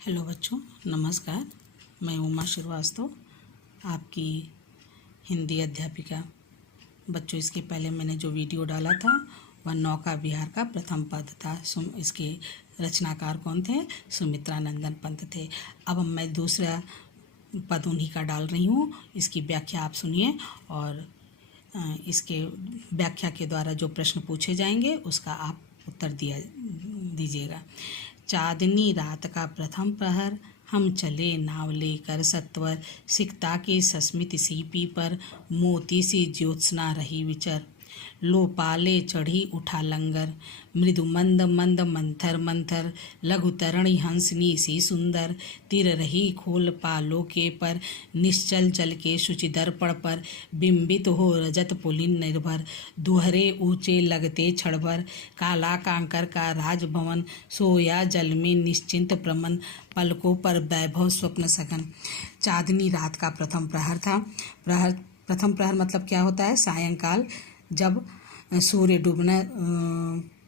Hello बच्चों, नमस्कार। मैं उमा श्रीवास्तव, आपकी हिंदी अध्यापिका। बच्चों, इसके पहले मैंने जो वीडियो डाला था वह नौका विहार का प्रथम पद था। इसके रचनाकार कौन थे? सुमित्रा नंदन पंत थे। अब मैं दूसरा पद उन्हीं का डाल रही हूँ। इसकी व्याख्या आप सुनिए और इसके व्याख्या के द्वारा जो प्रश्न पूछे जाएंगे उसका आप उत्तर दीजिएगा। चांदनी रात का प्रथम प्रहर, हम चले नाव लेकर सत्वर, सिकता की सस्मित सीपी पर, मोती सी ज्योत्सना रही विचर। लो पाले चढ़ी उठा लंगर, मृदु मंद मंद मंथर मंथर, लघु तरणि हंसनी सी सुंदर। तिर रही खोल पालो के पर, निश्चल जल के शुचि दर्पण पर, बिंबित हो रजत पुलिन निर्भर। दुहरे ऊंचे लगते छड़भर, काला कांकर का राजभवन, सोया जल में निश्चिंत प्रमन, पलकों पर वैभव स्वप्न सघन। चांदनी रात का प्रथम प्रहर था। प्रथम प्रहर मतलब क्या होता है? सायंकाल, जब सूर्य डूबने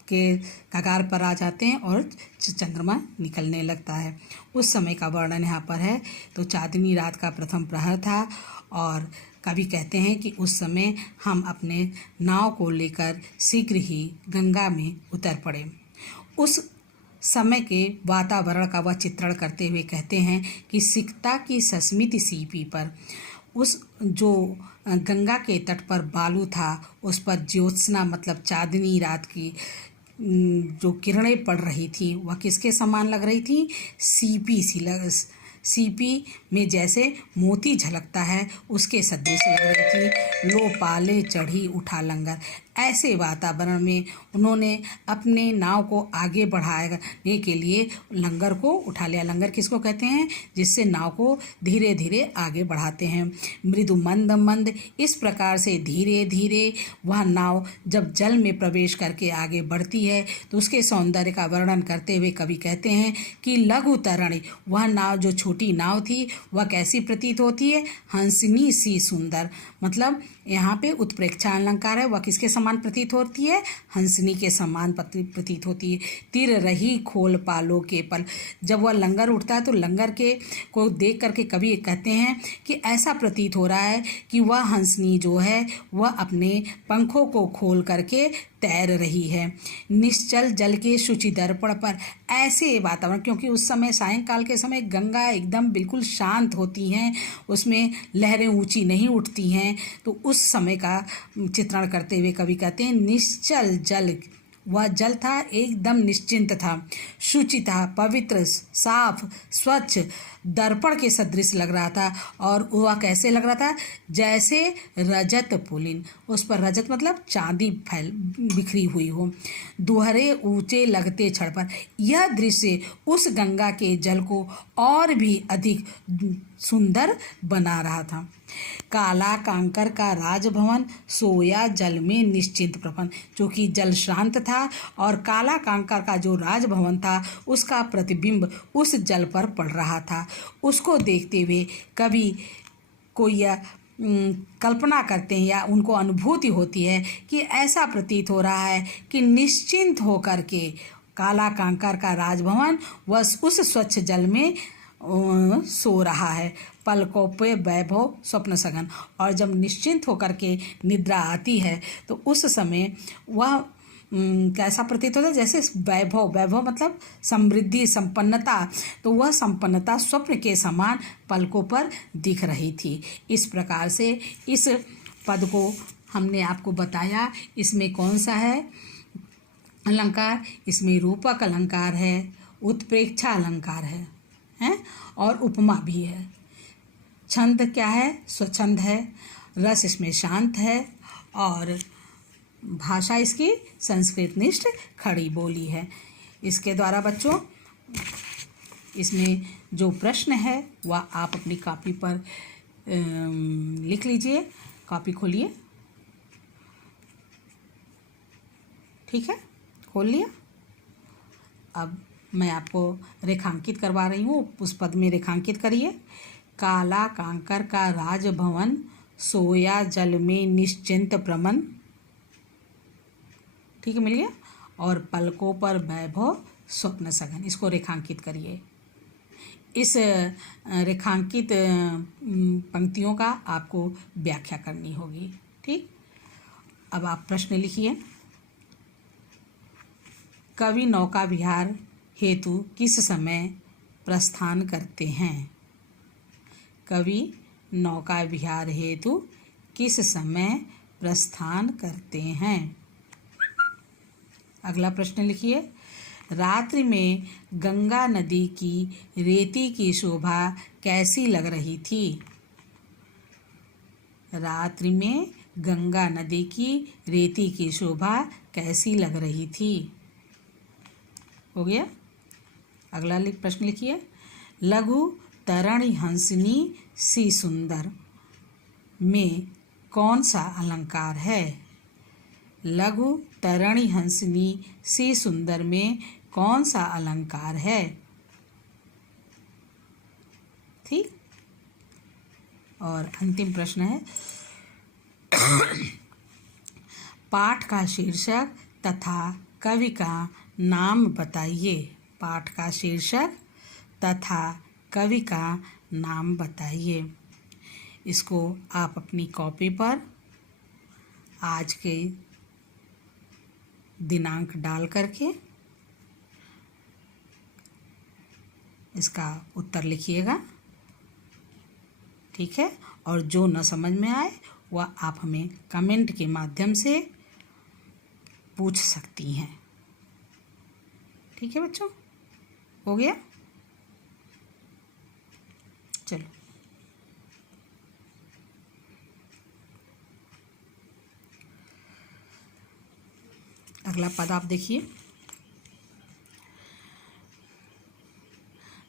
के कगार पर आ जाते हैं और चंद्रमा निकलने लगता है, उस समय का वर्णन यहाँ पर है। तो चांदनी रात का प्रथम प्रहर था और कवि कहते हैं कि उस समय हम अपने नाव को लेकर शीघ्र ही गंगा में उतर पड़े। उस समय के वातावरण का वह चित्रण करते हुए कहते हैं कि सिकता की सस्मित सीपी पर, उस जो गंगा के तट पर बालू था उस पर ज्योत्सना मतलब चांदनी रात की जो किरणें पड़ रही थी वह किसके समान लग रही थी? सीपी में जैसे मोती झलकता है उसके सदृश लग रही थी। लो पाले चढ़ी उठा लंगर, ऐसे वातावरण में उन्होंने अपने नाव को आगे बढ़ाने के लिए लंगर को उठा लिया। लंगर किसको कहते हैं? जिससे नाव को धीरे धीरे आगे बढ़ाते हैं। मृदु मंद मंद, इस प्रकार से धीरे धीरे वह नाव जब जल में प्रवेश करके आगे बढ़ती है तो उसके सौंदर्य का वर्णन करते हुए कवि कहते हैं कि लघु तरणि, वह नाव जो छोटी नाव थी वह कैसी प्रतीत होती है? हंसनी सी सुंदर। मतलब यहाँ पे उत्प्रेक्षा अलंकार है। वह किसके समान प्रतीत होती है? हंसनी के समान प्रतीत होती है। तिर रही खोल पालो के पल, जब वह लंगर उठता है तो लंगर के को देख करके कवि कहते हैं कि ऐसा प्रतीत हो रहा है कि वह हंसनी जो है वह अपने पंखों को खोल करके तैर रही है। निश्चल जल के शुचि दर्पण पर, ऐसे वातावरण, क्योंकि उस समय सायंकाल के समय गंगा एकदम बिल्कुल शांत होती हैं, उसमें लहरें ऊंची नहीं उठती हैं, तो उस समय का चित्रण करते हुए कवि कहते हैं निश्चल जल, वह जल था एकदम निश्चिंत था, शुचि था, पवित्र, साफ, स्वच्छ, दर्पण के सदृश लग रहा था। और वह कैसे लग रहा था? जैसे रजत पुलिन, उस पर रजत मतलब चांदी बिखरी हुई हो। दोहरे ऊंचे लगते छड़ पर, यह दृश्य उस गंगा के जल को और भी अधिक सुंदर बना रहा था। काला कांकर का राजभवन, सोया जल में निश्चिंत प्रपन, जो कि जल शांत था और काला कांकर का जो राजभवन था उसका प्रतिबिंब उस जल पर पड़ रहा था। उसको देखते हुए कवि को यह कल्पना करते हैं या उनको अनुभूति होती है कि ऐसा प्रतीत हो रहा है कि निश्चिंत होकर के काला कांकर का राजभवन वह उस स्वच्छ जल में सो रहा है। पलकों पे वैभव स्वप्न सघन, और जब निश्चिंत होकर के निद्रा आती है तो उस समय वह कैसा प्रतीत होता है? जैसे वैभव मतलब समृद्धि, संपन्नता, तो वह संपन्नता स्वप्न के समान पलकों पर दिख रही थी। इस प्रकार से इस पद को हमने आपको बताया। इसमें कौन सा है अलंकार? इसमें रूपक अलंकार है, उत्प्रेक्षा अलंकार है और उपमा भी है। छंद क्या है? स्वच्छंद है। रस इसमें शांत है और भाषा इसकी संस्कृतनिष्ठ खड़ी बोली है। इसके द्वारा बच्चों इसमें जो प्रश्न है वह आप अपनी कॉपी पर लिख लीजिए। कॉपी खोलिए। ठीक है, खोल लिया। अब मैं आपको रेखांकित करवा रही हूँ, उस पद में रेखांकित करिए। काला कांकर का राजभवन, सोया जल में निश्चिंत प्रमन। ठीक है, मिल गया। और पलकों पर वैभव स्वप्न सघन, इसको रेखांकित करिए। इस रेखांकित पंक्तियों का आपको व्याख्या करनी होगी। ठीक, अब आप प्रश्न लिखिए। कवि नौका विहार हेतु किस समय प्रस्थान करते हैं? कवि नौका विहार हेतु किस समय प्रस्थान करते हैं? अगला प्रश्न लिखिए। रात्रि में गंगा नदी की रेती की शोभा कैसी लग रही थी? रात्रि में गंगा नदी की रेती की शोभा कैसी लग रही थी? हो गया। अगला प्रश्न लिखिए। लघु तरणि हंसिनी सी सुंदर में कौन सा अलंकार है? लघु तरणि हंसिनी सी सुंदर में कौन सा अलंकार है? ठीक, और अंतिम प्रश्न है। पाठ का शीर्षक तथा कवि का नाम बताइए। पाठ का शीर्षक तथा कवि का नाम बताइए। इसको आप अपनी कॉपी पर आज के दिनांक डाल करके इसका उत्तर लिखिएगा। ठीक है, और जो न समझ में आए वह आप हमें कमेंट के माध्यम से पूछ सकती हैं। ठीक है बच्चों, हो गया। चलो, अगला पद आप देखिए।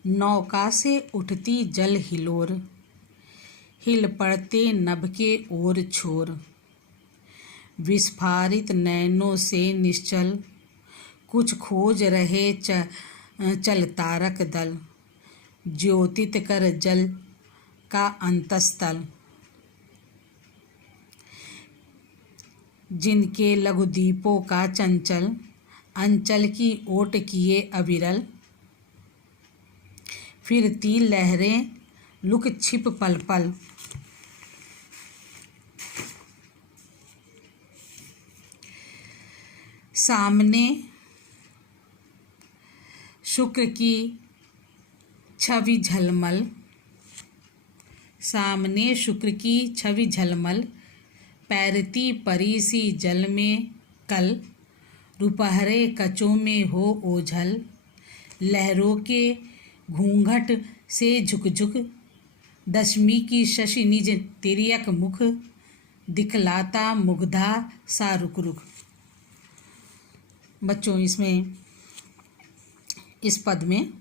नौका से उठती जल हिलोर, हिल पड़ते नभ के ओर छोर। विस्फारित नैनों से निश्चल, कुछ खोज रहे चल तारक दल। ज्योतित कर जल का अंतस्तल, जिनके लघु दीपों का चंचल अंचल की ओट किए अविरल। फिरती लहरें लुक छिप पल पल, सामने शुक्र की छवि झलमल। सामने शुक्र की छवि झलमल, पैरती परी सी जल में कल। रुपहरे कचों में हो ओझल, लहरों के घूंघट से झुक झुक। दशमी की शशि निज तिर्यक मुख, दिखलाता मुग्धा सा रुक रुक। बच्चों, इसमें इस पद में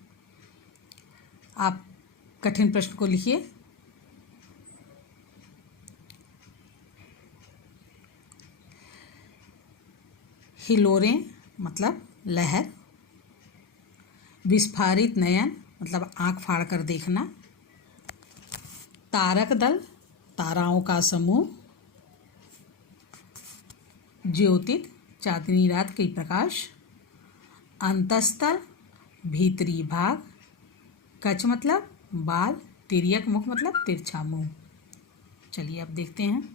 आप कठिन प्रश्न को लिखिए। हिलोरें मतलब लहर, विस्फारित नयन मतलब आँख फाड़ कर देखना, तारक दल ताराओं का समूह, ज्योतित चांदनी रात की प्रकाश, अंतस्तल भीतरी भाग, कच मतलब बाल, तिर्यक मुख मतलब तिरछा मुंह। चलिए अब देखते हैं।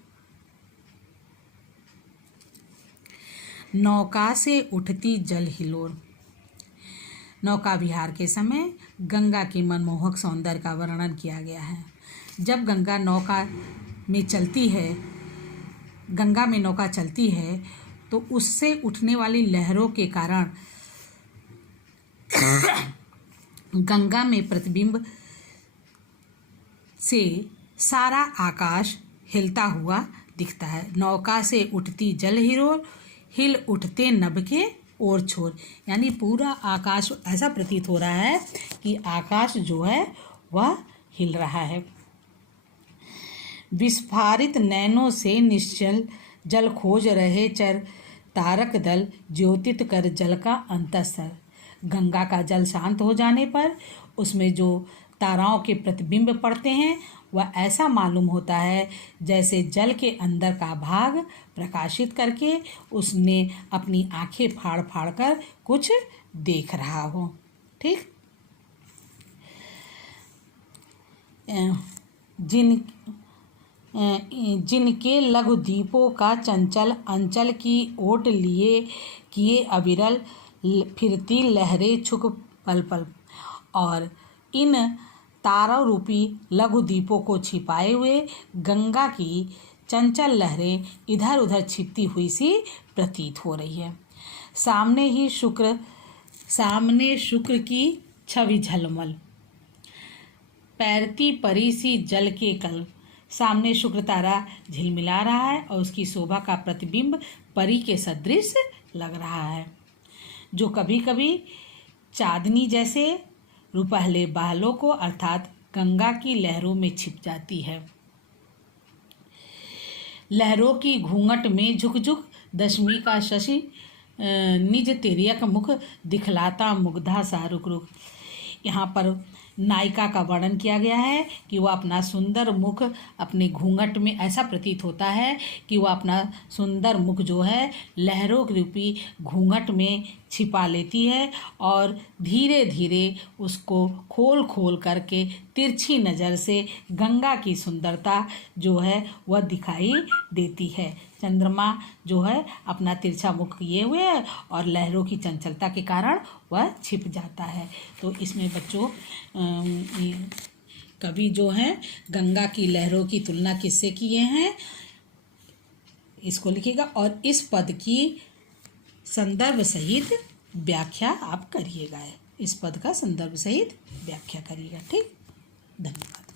नौका से उठती जल हिलोर। नौका विहार के समय गंगा के मनमोहक सौंदर्य का वर्णन किया गया है। जब गंगा में नौका चलती है तो उससे उठने वाली लहरों के कारण गंगा में प्रतिबिंब से सारा आकाश हिलता हुआ दिखता है। नौका से उठती जल हिलोर, हिल उठते नभ के ओर छोर, यानी पूरा आकाश ऐसा प्रतीत हो रहा है कि आकाश जो है वह हिल रहा है। विस्फारित नैनों से निश्चल, जल खोज रहे चर तारक दल। ज्योतित कर जल का अंतस्तर, गंगा का जल शांत हो जाने पर उसमें जो ताराओं के प्रतिबिंब पड़ते हैं वह ऐसा मालूम होता है जैसे जल के अंदर का भाग प्रकाशित करके उसने अपनी आंखें फाड़ फाड़ कर कुछ देख रहा हो। ठीक, जिनके लघु द्वीपों का चंचल अंचल की ओट लिए किए अविरल फिरती लहरें छुक पल पल, और इन तारों रूपी लघु द्वीपों को छिपाए हुए गंगा की चंचल लहरें इधर उधर छिपती हुई सी प्रतीत हो रही है। सामने शुक्र की छवि झलमल, पैरती परी सी जल के कल। सामने शुक्र तारा झिलमिला रहा है और उसकी शोभा का प्रतिबिंब परी के सदृश लग रहा है, जो कभी कभी चांदनी जैसे रुपहले बालों को अर्थात गंगा की लहरों में छिप जाती है। लहरों की घूंघट में झुक झुक दशमी का शशि निज तिर्यक मुख दिखलाता मुग्धा सा रुक रुक। यहाँ पर नायिका का वर्णन किया गया है कि वह अपना सुंदर मुख अपने घूंघट में, ऐसा प्रतीत होता है कि वह अपना सुंदर मुख जो है लहरों रूपी घूंघट में छिपा लेती है और धीरे धीरे उसको खोल खोल करके तिरछी नज़र से गंगा की सुंदरता जो है वह दिखाई देती है। चंद्रमा जो है अपना तिरछा मुख किए हुए है और लहरों की चंचलता के कारण वह छिप जाता है। तो इसमें बच्चों कवि जो हैं गंगा की लहरों की तुलना किससे किए हैं, इसको लिखिएगा और इस पद की संदर्भ सहित व्याख्या आप करिएगा। इस पद का संदर्भ सहित व्याख्या करिएगा। ठीक, धन्यवाद।